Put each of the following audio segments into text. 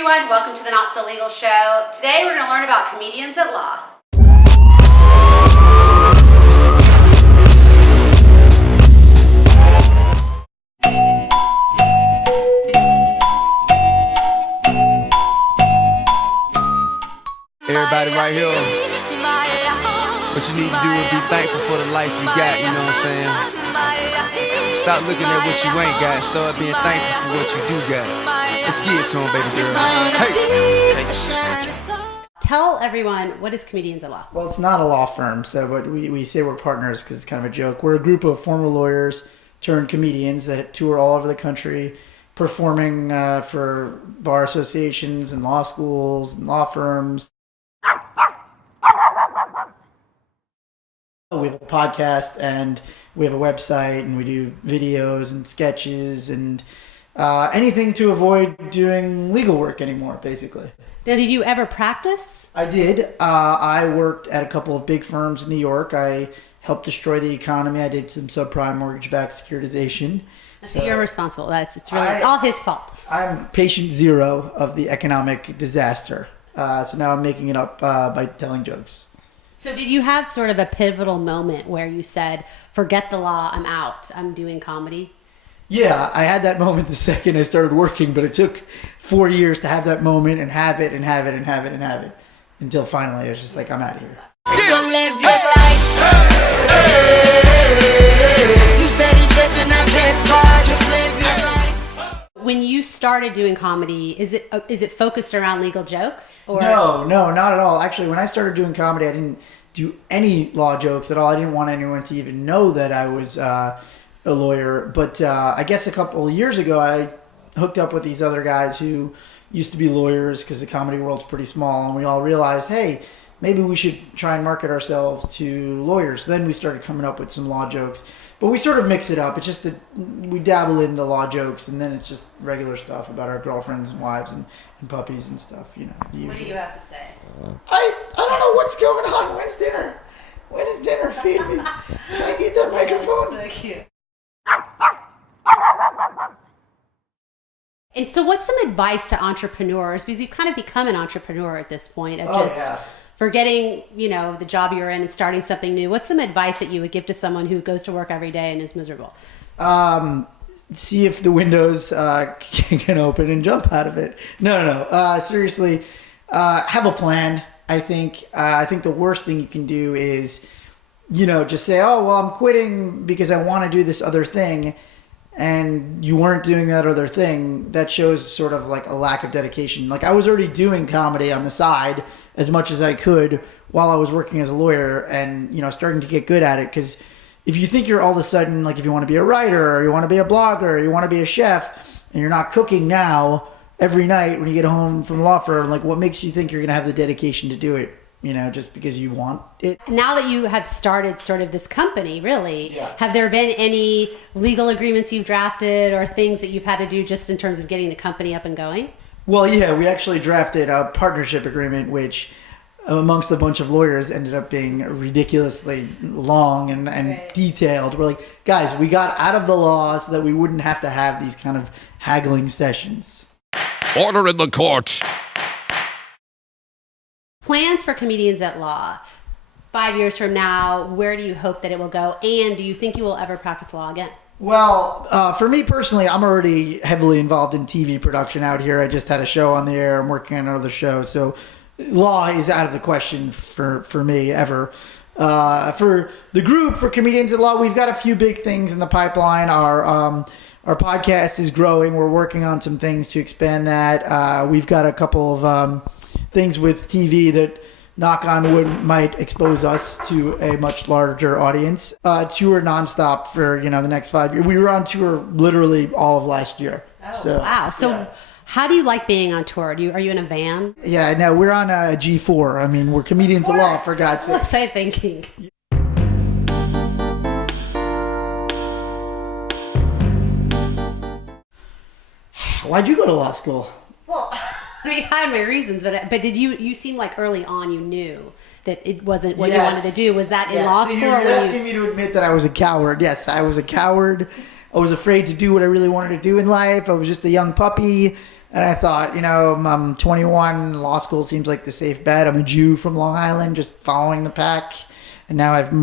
everyone, welcome to the Not So Legal Show. Today we're going to learn about comedians at law. Everybody right here, what you need to do is be thankful for the life you got, you know what I'm saying? Stop looking at what you ain't got, start being thankful for what you do got. Let's get it to him, baby girl. Hey! Tell everyone, what is Comedians at Law? Well, it's not a law firm, but we say we're partners because it's kind of a joke. We're a group of former lawyers turned comedians that tour all over the country, performing for bar associations and law schools and law firms. We have a podcast and we have a website and we do videos and sketches and anything to avoid doing legal work anymore, basically. Now, did you ever practice? I did. I worked at a couple of big firms in New York. I helped destroy the economy. I did some subprime mortgage-backed securitization. So you're responsible. It's all his fault. I'm patient zero of the economic disaster. So now I'm making it up by telling jokes. So did you have sort of a pivotal moment where you said, forget the law, I'm out, I'm doing comedy? Yeah, I had that moment the second I started working, but it took 4 years to have that moment and have it and have it and have it and have it until finally I was just like, I'm out of here. So live your life. You steady chasing that big bar, just live your life. When you started doing comedy, is it focused around legal jokes? Or? No, not at all. Actually, when I started doing comedy, I didn't do any law jokes at all. I didn't want anyone to even know that I was a lawyer. But I guess a couple of years ago, I hooked up with these other guys who used to be lawyers because the comedy world's pretty small. And we all realized, hey, maybe we should try and market ourselves to lawyers. Then we started coming up with some law jokes. But we sort of mix it up. It's just that we dabble in the law jokes, and then it's just regular stuff about our girlfriends and wives and puppies and stuff, you know. The usual. What do you have to say? I don't know what's going on. When's dinner? When is dinner? Feed me. Can I get that microphone? Thank you. And so what's some advice to entrepreneurs? Because you've kind of become an entrepreneur at this point of forgetting, the job you're in and starting something new. What's some advice that you would give to someone who goes to work every day and is miserable? See if the windows can open and jump out of it. No. Seriously, have a plan. I think the worst thing you can do is, just say, oh, well, I'm quitting because I want to do this other thing. And you weren't doing that other thing. That shows sort of like a lack of dedication. Like I was already doing comedy on the side as much as I could while I was working as a lawyer and, starting to get good at it. Because if you think you're all of a sudden, like if you want to be a writer or you want to be a blogger or you want to be a chef and you're not cooking now every night when you get home from the law firm, like what makes you think you're going to have the dedication to do it? Just because you want it. Now that you have started sort of this company, really, Yeah. Have there been any legal agreements you've drafted or things that you've had to do just in terms of getting the company up and going? Well, yeah, we actually drafted a partnership agreement, which amongst a bunch of lawyers ended up being ridiculously long and Right. detailed. We're like, guys, we got out of the law so that we wouldn't have to have these kind of haggling sessions. Order in the court. Plans for Comedians at Law. 5 years from now, where do you hope that it will go? And do you think you will ever practice law again? Well, for me personally, I'm already heavily involved in TV production out here. I just had a show on the air. I'm working on another show. So law is out of the question for me ever. For the group, for Comedians at Law, we've got a few big things in the pipeline. Our podcast is growing. We're working on some things to expand that. We've got a couple of things with TV that, knock on wood, might expose us to a much larger audience. Tour nonstop for the next 5 years. We were on tour literally all of last year. Oh, wow. So how do you like being on tour? Are you in a van? Yeah, no, we're on a G4. I mean, we're Comedians at Law, for God's sake. What was I thinking? Why'd you go to law school? Well, I mean, I had my reasons, but did you seem like early on you knew that it wasn't what you wanted to do? Was that in law school? You're asking me to admit that I was a coward. Yes, I was a coward. I was afraid to do what I really wanted to do in life. I was just a young puppy. And I thought, I'm 21, law school seems like the safe bet. I'm a Jew from Long Island, just following the pack. And now I'm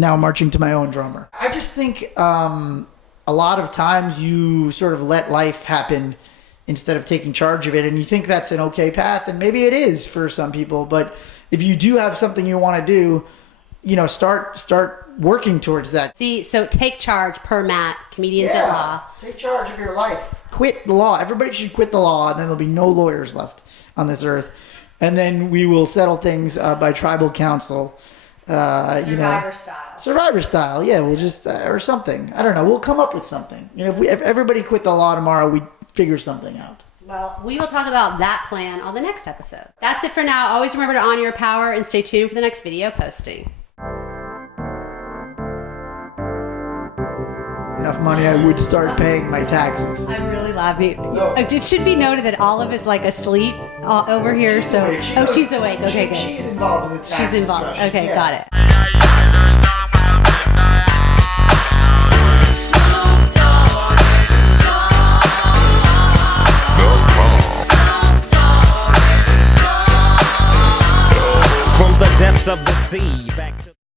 now marching to my own drummer. I just think a lot of times you sort of let life happen instead of taking charge of it. And you think that's an okay path. And maybe it is for some people. But if you do have something you want to do, start working towards that. See, so take charge per Matt, comedians at law. Take charge of your life. Quit the law. Everybody should quit the law, and then there'll be no lawyers left on this earth. And then we will settle things by tribal council. Survivor style. Survivor style, yeah. We'll just or something. I don't know. We'll come up with something. If everybody quit the law tomorrow, we figure something out. Well, we will talk about that plan on the next episode. That's it for now. Always remember to honor your power and stay tuned for the next video posting. Enough money, I would start paying my taxes. I'm really laughing. It should be noted that Olive is like asleep over here. She's awake. She's awake. Okay, good. She's involved in the tax She's involved. discussion. Okay, Yeah. got it. From the depths of the sea back